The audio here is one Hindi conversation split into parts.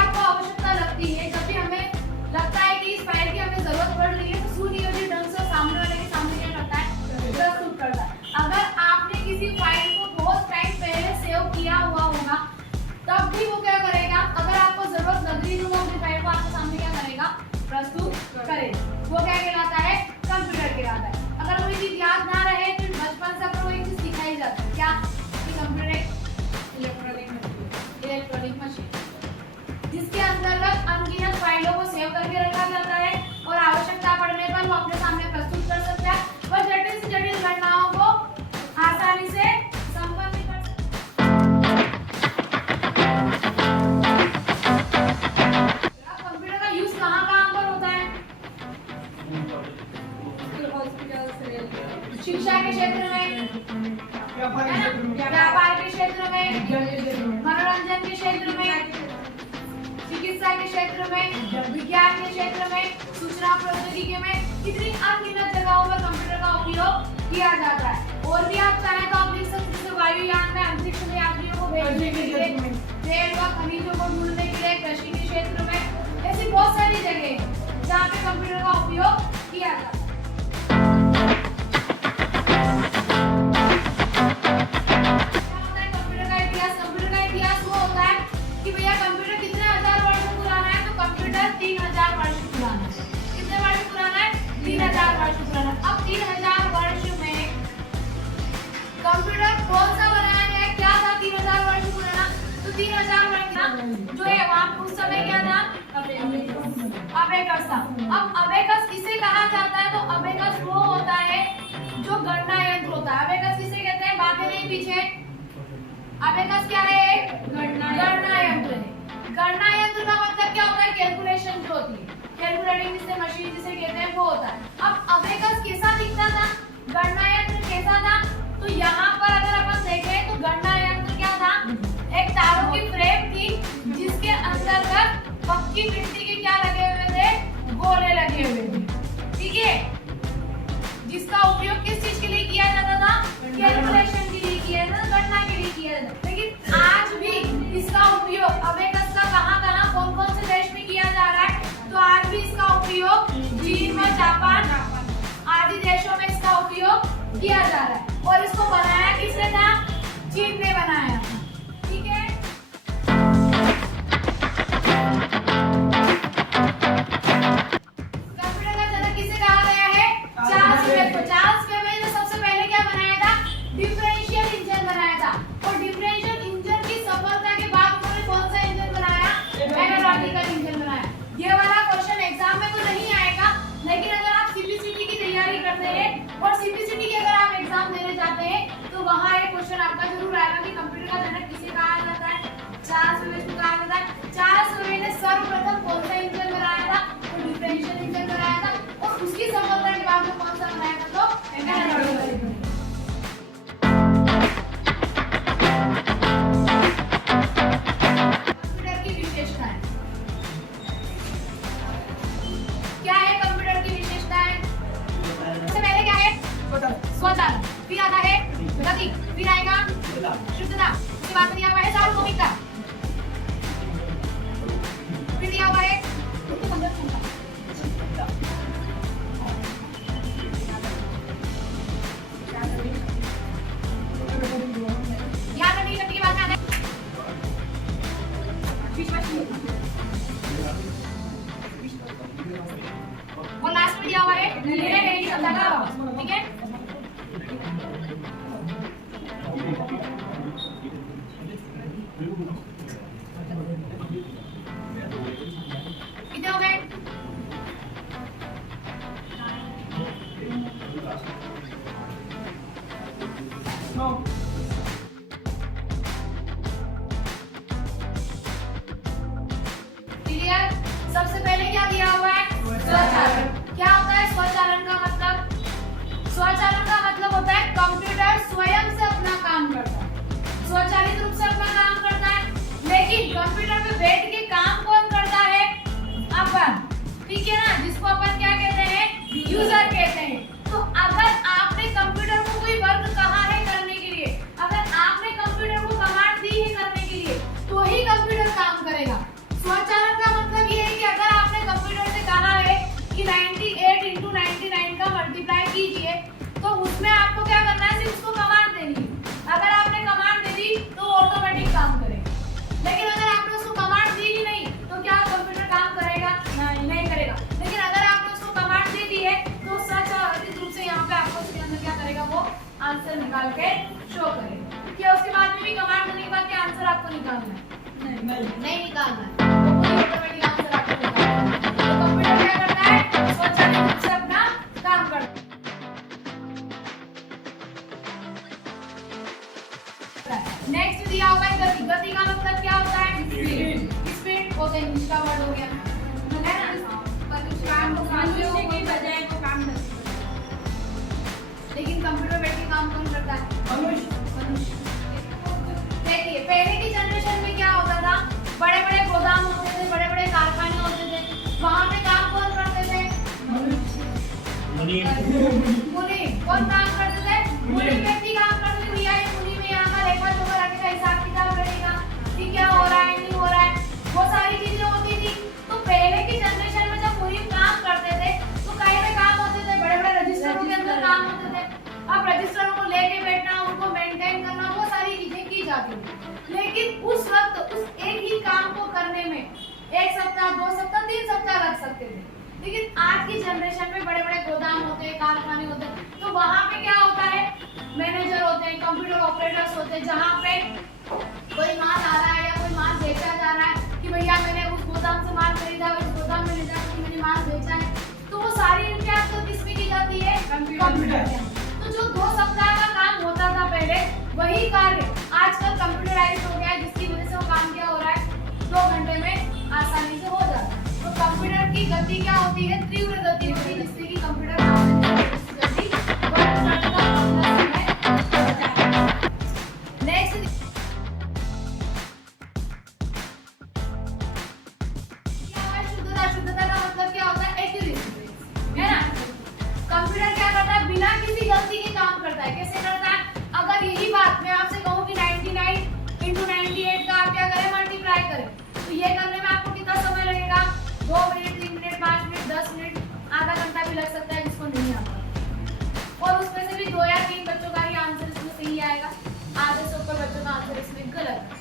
आपको आवश्यकता लगती है, जब भी हमें लगता है कि इस फाइल की हमें जरूरत पड़ रही है, तो सुनियोजित ढंग से सामने वाले के सामने क्या करता है, प्रस्तुत करता है। अगर आपने किसी फाइल को बहुत टाइम पहले सेव किया हुआ होगा, तब भी वो क्या करेगा, अगर आपको जरूरत लग रही है तो वो अपनी फाइल को आपके सामने क्या करेगा, प्रस्तुत करेगा। वो क्या कहलाता है, कंप्यूटर कहलाता है। अगर कोई चीज याद ना रहे तो बचपन से आपको एक चीज सिखाई जाती है, क्या कि कंप्यूटर एक इलेक्ट्रॉनिक मशीन जिसके अंतर्गत अनगिनत फाइलों को सेव करके रखा जाता है और आवश्यकता पड़ने पर वो अपने सामने प्रस्तुत कर सकता है और जटिल से जटिल घटनाओं को आसानी से संपन्न कर सकता है। कंप्यूटर का यूज कहाँ पर होता है? शिक्षा के क्षेत्र में, व्यापार के क्षेत्र में, मनोरंजन के क्षेत्र में, चिकित्सा के क्षेत्र में, विज्ञान के क्षेत्र में, सूचना प्रौद्योगिकी में, कितनी अनगिनत जगहों पर कंप्यूटर का उपयोग किया जाता है। और भी आप चाहें तो आप लिख सकते हैं, वायुयान में अंतरिक्ष में यात्रियों को भेजने के लिए, तेल व खनिजों को ढूंढने के लिए, कृषि के क्षेत्र में, ऐसी बहुत सारी जगह हैं जहाँ पे कंप्यूटर का उपयोग किया जाता है। अब 3000 वर्ष में कंप्यूटर कौन सा बनाया गया, क्या था 3000 वर्ष पुराना? तो 3000 वर्ष ना जो है वहाँ उस समय क्या था, अबेकस था। अब अबेकस किसे कहा जाता है? तो अबेकस वो होता है जो गणना यंत्र होता है। अबेकस किसे कहते हैं? बातें नहीं पीछे, अबेकस क्या है? गणना यंत्र है। गणना यंत्र का मतलब क्या होता है? कैलकुलेशन जो होती है, कैलकुलेटिंग जिसे मशीन जिसे कहते हैं वो होता है। अब अबेकस कैसा दिखता था, गणना यंत्र कैसा था? तो यहाँ पर अगर अपन देखें तो गणना यंत्र क्या था, एक तारों की फ्रेम थी जिसके अंतर्गत पक्की मिट्टी के क्या लगे हुए थे, गोले लगे हुए थे, ठीक है, जिसका उपयोग किस चीज के लिए किया जाता था, कैलकुलेशन के लिए किया जाता था, गणना के लिए किया जाता था। लेकिन आज भी इसका उपयोग अबेकस का कहाँ कौन कौन से देश में किया जा रहा है? तो आज भी इसका उपयोग चीन व जापान आदि देशों में इसका उपयोग किया जा रहा है। और इसको बनाया किसने था? चीन ने बनाया, ठीक है। कंप्यूटर का जनक किसे कहा गया है? चार्ल्स बेबेज को। चार्ल्स बेबेज ने सबसे पहले क्या बनाया था? डिफरेंशियल इंजन बनाया था। और डिफरेंशियल इंजन की सफलता के बाद उन्होंने कौन सा इंजन बनाया? एनालॉजिकल इंजन बनाया। ये वाला क्वेश्चन एग्जाम में तो नहीं आएगा, लेकिन अगर आप सीपीसीटी की तैयारी करते हैं और सीपीसीटी के अगर आप एग्जाम देने जाते हैं तो वहाँ एक क्वेश्चन आपका जरूर आएगा कि कंप्यूटर का जनक किसे कहा जाता है? चार्ल्स बेबेज को कहा जाता है। चार्ल्स बेबेज ने सर्वप्रथम कौन सा इंजन बनाया था? तो डिफरेंशियल इंजन बनाया था। और उसकी सफलता के बाद में कौन सा बनाया था? तो एनालॉजिकल इंजन। कंप्यूटर की विशेषताएं क्या है? कंप्यूटर की विशेषताएं सबसे पहले क्या है? स्वचालन, फिर आता है गति, फिर आएगा शुद्धता, उसके बाद दिया हुआ है सार्वभौमिकता, फिर दिया हुआ है याद रखने की शक्ति के बाद में आता है और लास्ट में दिया हुआ है निर्णय लेने की क्षमता का अभाव, ठीक है। कितने हो गए? क्लियर? सबसे पहले क्या दिया हुआ है? स्वचालन। क्या होता है स्वचालन का मतलब? स्वचालन का मतलब होता है कंप्यूटर स्वयं से अपना काम करता है, स्वचालित रूप से अपना काम करता है। लेकिन कंप्यूटर पे बैठ के काम कौन करता है? अपन, ठीक है ना, जिसको अपन क्या कहते हैं? यूजर कहते हैं। तो अगर आपने कंप्यूटर को कोई वर्क कहा है करने के लिए, अगर आपने कंप्यूटर को कमांड दी है करने के लिए, तो ही कंप्यूटर काम करेगा। स्वचालन वो आंसर निकाल के शो करेगा। क्या उसके बाद में भी कमांड देने के बाद क्या आंसर आपको निकालना है? नहीं निकालना है, वो खुद ऑटोमेटिक आंसर आपको निकालना है। तो कंप्यूटर क्या करता है? स्वचालित रूप से अपना काम करता है। नेक्स्ट दिया हुआ है गति। गति का मतलब क्या होता है? स्पीड। स्पीड बहुत इंग्लिश का वर्ड हो गया है ना, काम को मनुष्य की बजाय वो काम करता है, लेकिन कंप्यूटर बैठ के काम कौन करता है? मनुष्य। देखिए पहले की जनरेशन में क्या होता था, बड़े बड़े गोदाम होते थे, बड़े बड़े कारखाने होते थे, वहां पे काम कौन करते थे? मुनि। कौन काम करते थे? मुनि व्यक्ति काम करते थे। भैया ये मुनि में यहाँ का लेखा जोखा रखेगा, हिसाब किताब करेगा कि क्या हो रहा है नहीं हो रहा है, वो सारी चीजें होती थी। तो पहले की जनरेशन में जब मुनि काम करते थे तो कहीं पे काम होते थे, बड़े बड़े रजिस्टरों के अंदर काम होते थे। अब रजिस्टरों को लेके बैठना, उनको मेंटेन करना, वो सारी चीजें की जाती थी। लेकिन उस वक्त उस एक ही काम को करने में 1 सप्ताह 2 सप्ताह 3 सप्ताह लग सकते थे। लेकिन आज की जनरेशन में बड़े बड़े गोदाम होते हैं, कारखाने होते हैं, तो वहां पे क्या होता है? मैनेजर होते हैं, कंप्यूटर ऑपरेटर्स होते हैं, जहाँ पे कोई माल आ रहा है या कोई माल बेचा जा रहा है कि भैया मैंने उस गोदाम से माल खरीदा, उस गोदाम में ले जाकर कि मैंने माल बेचा है, तो वो सारी इंतजाम किसमें की जाती है? कंप्यूटर। तो जो 2 सप्ताह का काम होता था पहले, वही कार्य आजकल कंप्यूटराइज्ड हो गया है, जिसकी वजह से वो काम क्या हो रहा है? 2 घंटे में आसानी से हो जाता है। तो कंप्यूटर की गति क्या होती है? तीव्र गति होती है, जिससे कि कंप्यूटर काम गति नेक्स्ट शुद्धता का मतलब क्या होता है? एक्यूरेसी, है ना। कंप्यूटर क्या करता है? बिना किसी गलती के काम करता है। कैसे करता है? अगर यही बात मैं आपसे कहूँ कि 99 × 98 का आप क्या करें? मल्टीप्लाई करें, तो ये करने में आपको कितना समय लगेगा? 2 मिनट, 3 मिनट, 5 मिनट, 10 मिनट, आधा घंटा भी लग सकता है जिसको नहीं आता। और उसमें से भी 2 या 3 बच्चों का ही आंसर इसमें सही आएगा, आधे से ऊपर बच्चों का आंसर इसमें गलत है।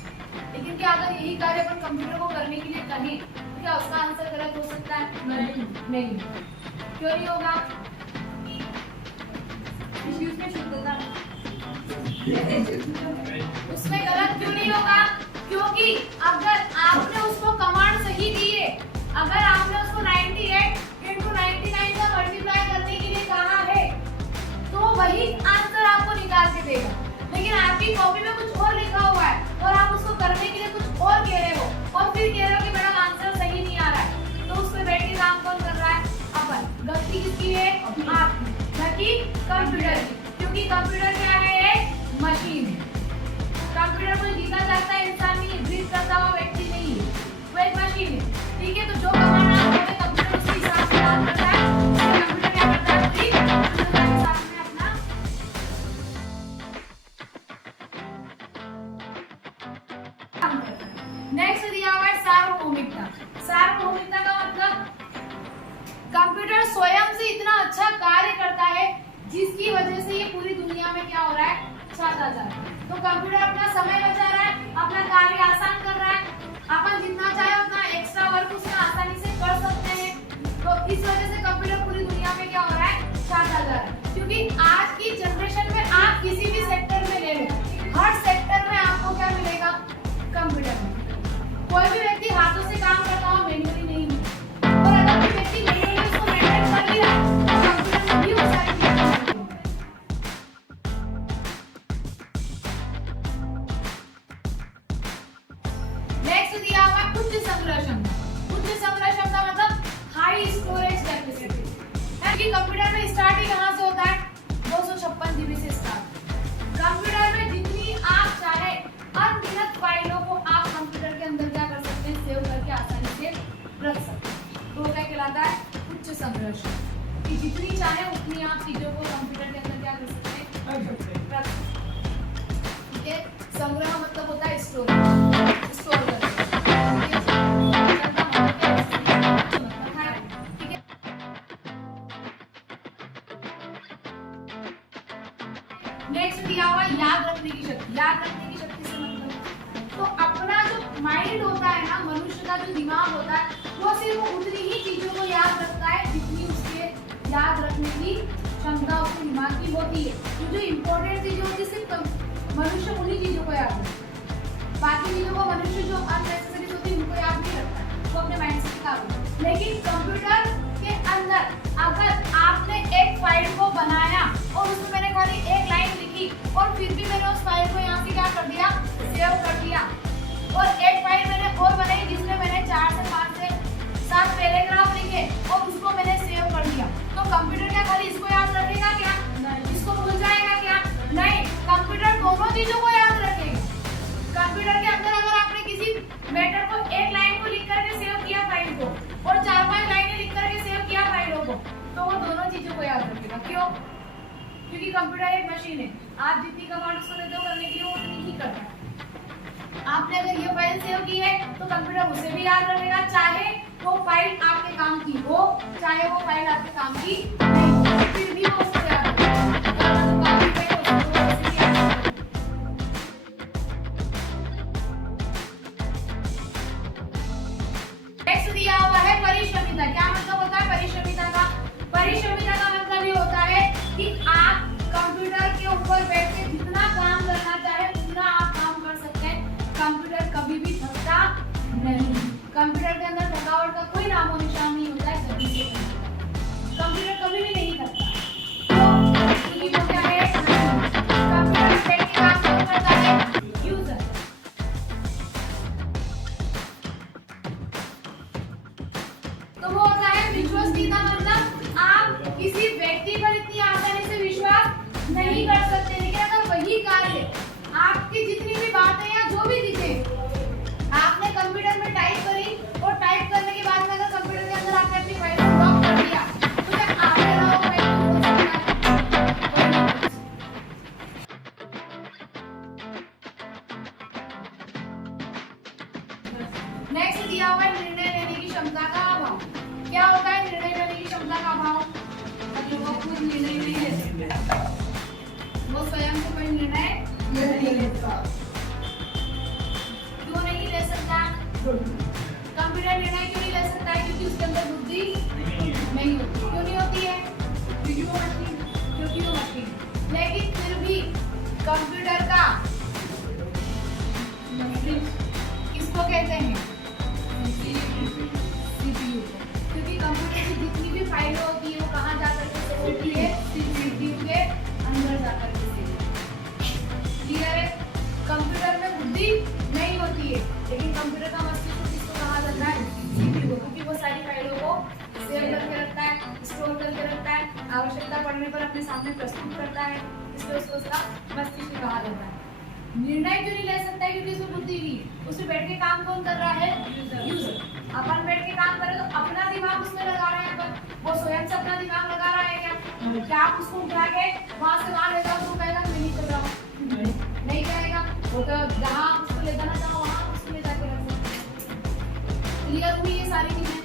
लेकिन क्या अगर यही कार्य अपन कंप्यूटर को करने के लिए कहें, क्या उसका आंसर गलत हो सकता है? नहीं। क्यों नहीं होगा? उसमें गलत क्यों नहीं होगा? क्योंकि अगर आपने उसको कमांड सही दी है, अगर आपने उसको 98 × 99 का मल्टीप्लाई करने के लिए कहा है, तो वही आंसर आपको निकाल के देगा। लेकिन आपकी कॉपी में कुछ और लिखा हुआ है और आप उसको करने के लिए कुछ और कह रहे हो और फिर कह रहे हो कि मैडम आंसर सही नहीं आ रहा है, तो उस पर बैठ के काम कौन कर रहा है? अपन। गलती किसकी है? आपकी, न कि कंप्यूटर की। क्योंकि कंप्यूटर क्या है? एक मशीन है। कंप्यूटर को जीता जागता है इंसान नहीं, ब्रीथ करता हुआ व्यक्ति नहीं है, वो एक मशीन है। ठीक है, तो जो कमांड आप बोले कंप्यूटर उसके हिसाब से काम करता है। कंप्यूटर क्या करता है? ठीक, उसके हिसाब में अपना काम करता है। नेक्स्ट दिया हुआ है सार्वभौमिकता। सार्वभौमिकता का मतलब कंप्यूटर स्वयं से इतना अच्छा कार्य करता है जिसकी वजह से ये पूरी दुनिया में क्या हो रहा है? छाता जा रहा है। तो कंप्यूटर अपना समय बचा रहा है, अपना कार्य आसान कर रहा है, अपन जितना चाहे उतना एक्स्ट्रा वर्क उसमें आसानी से कर सकते हैं। तो इस वजह से कंप्यूटर पूरी दुनिया में क्या हो रहा है? छाता जा रहा है। क्योंकि आज की जनरेशन में आप किसी भी सेक्टर में ले लो, हर सेक्टर में आपको क्या मिलेगा? कंप्यूटर में। कोई भी व्यक्ति हाथों से काम करता हो मैन्युअली नहीं मिलेगा, और अगर कोई व्यक्ति मैन्युअली उसको मेंटेन कर लिया तो कंप्यूटर में भी वो सारी चीजें दिया हुआ है उच्च संग्रह क्षमता। उच्च संग्रह क्षमता मतलब हाई स्टोरेज कैपेसिटी है कि कंप्यूटर में स्टार्टिंग कहां से होता है? 256 जीबी से स्टार्ट। कंप्यूटर में जितनी आप चाहे अनगिनत फाइलों को आप कंप्यूटर के अंदर क्या कर सकते हैं? सेव करके आसानी से रख सकते हैं। तो क्या कहलाता है? उच्च संग्रह क्षमता, कि जितनी चाहे उतनी आप चीजों को कंप्यूटर के अंदर क्या कर सकते हैं? रख सकते हैं। ठीक है, संग्रह मतलब होता है स्टोरेज, स्टोर करना। नेक्स्ट दिया हुआ याद रखने की शक्ति। याद रखने की शक्ति से मतलब तो अपना जो माइंड होता है ना, मनुष्य का जो दिमाग होता है, वो सिर्फ उतनी ही चीजों को याद रखता है जितनी उसके याद रखने की क्षमता उसके दिमाग की होती है। तो जो मनुष्य उन्हीं चीजों को याद रखता है, बाकी चीजों को मनुष्य जो अननेसेसरी होती है उनको याद नहीं रखता है, वो अपने माइंड से निकाल देता है। लेकिन कंप्यूटर के अंदर अगर आपने एक फाइल को बनाया और उसमें मैंने खाली एक लाइन लिखी और फिर भी मैंने उस फाइल को यहाँ से क्या कर दिया, सेव कर दिया, और एक फाइल मैंने और बनाई जिसमें मैंने 4 से 5 से 7 पैराग्राफ लिखे और उसको मैंने सेव कर दिया, तो कंप्यूटर क्या खाली इसको याद रखेगा क्या? इसको भूल जाएगा क्या? नहीं, कंप्यूटर दोनों चीजों को याद रखेगा। कंप्यूटर के अंदर अगर आपने किसी मैटर को एक लाइन को लिख करके सेव किया फाइल को और 4-5 लाइनें लिख करके सेव किया फाइलों को, तो वो दोनों चीजों को याद रखेगा। क्यों? क्योंकि कंप्यूटर एक मशीन है, आप जितनी कमांड उसको देते हो करने के लिए वो उतनी ही करता है। आपने अगर ये फाइल सेव की है तो कंप्यूटर उसे भी याद रखेगा, चाहे वो फाइल आपके काम की हो, चाहे वो फाइल आपके काम की नहीं हो, फिर भी वो उससे याद रखेगा। नेक्स्ट दिया हुआ है परिश्रमिता। क्या मतलब होता है परिश्रमिता का? परिश्रमिता का मतलब ये होता है कि आप कंप्यूटर के ऊपर बैठ के जितना काम करना चाहे उतना आप काम कर सकते हैं। कंप्यूटर कभी भी थकता नहीं, कंप्यूटर के अंदर थकावट का कोई नामो निशान नहीं होता है। कभी भी कंप्यूटर कभी भी नहीं थकता, तो ये क्या है, कंप्यूटर बैठ के काम कौन करता है? यूजर। तो वो होता है विश्वसनीयता, मतलब आप किसी व्यक्ति पर इतनी आसानी से विश्वास नहीं कर सकते, लेकिन अगर वही कार्य आपकी जितनी भी बातें या जो भी चीजें आपने कंप्यूटर में टाइप करी और टाइप करने के बाद में अगर कंप्यूटर के अंदर आपने अपनी फाइल को लॉक कर दिया तो क्या आगे रहा हो फाइल को। नेक्स्ट दिया हुआ है निर्णय लेने की क्षमता का अभाव। क्या होता है निर्णय लेने की क्षमता का अभाव? मतलब वो खुद निर्णय नहीं ले सकते, वो स्वयं से कोई निर्णय नहीं लेता। क्यों नहीं ले सकता? कंप्यूटर निर्णय क्यों नहीं ले सकता है? क्योंकि उसके अंदर बुद्धि नहीं होती। क्यों नहीं होती है? क्योंकि वो मशीन। लेकिन फिर भी कंप्यूटर का किसको कहते हैं? सीपीयू। क्योंकि कंप्यूटर की जितनी भी फाइलें होती है वो कहाँ जाकर के सेव होती है? सीपीयू के अंदर जाकर के सेव। क्लियर है? कंप्यूटर में बुद्धि नहीं होती है, लेकिन कंप्यूटर का मस्तिष्क किसको कहा जाता है? सीपीयू, क्योंकि वो सारी फाइलों को सेव करके रखता है, स्टोर करके रखता है, आवश्यकता पड़ने पर अपने सामने प्रस्तुत करता है, इसलिए उसको उसका मस्तिष्क कहा जाता है। निर्णय क्यों नहीं ले सकता है? क्योंकि उसमें बुद्धि नहीं है। उसमें बैठ के काम कौन कर रहा है? यूजर। अपन बैठ के काम करें तो अपना दिमाग उसमें लगा रहे हैं अपन, वो स्वयं से अपना दिमाग लगा रहा है क्या? क्या आप उसको उठा के वहां से वहां ले जाओ तो कहेगा मैं नहीं कर रहा हूँ? नहीं कहेगा, वो तो जहाँ उसको ले जाना चाहो वहाँ उसको ले जाके रख सकते हैं। क्लियर हुई ये सारी चीजें?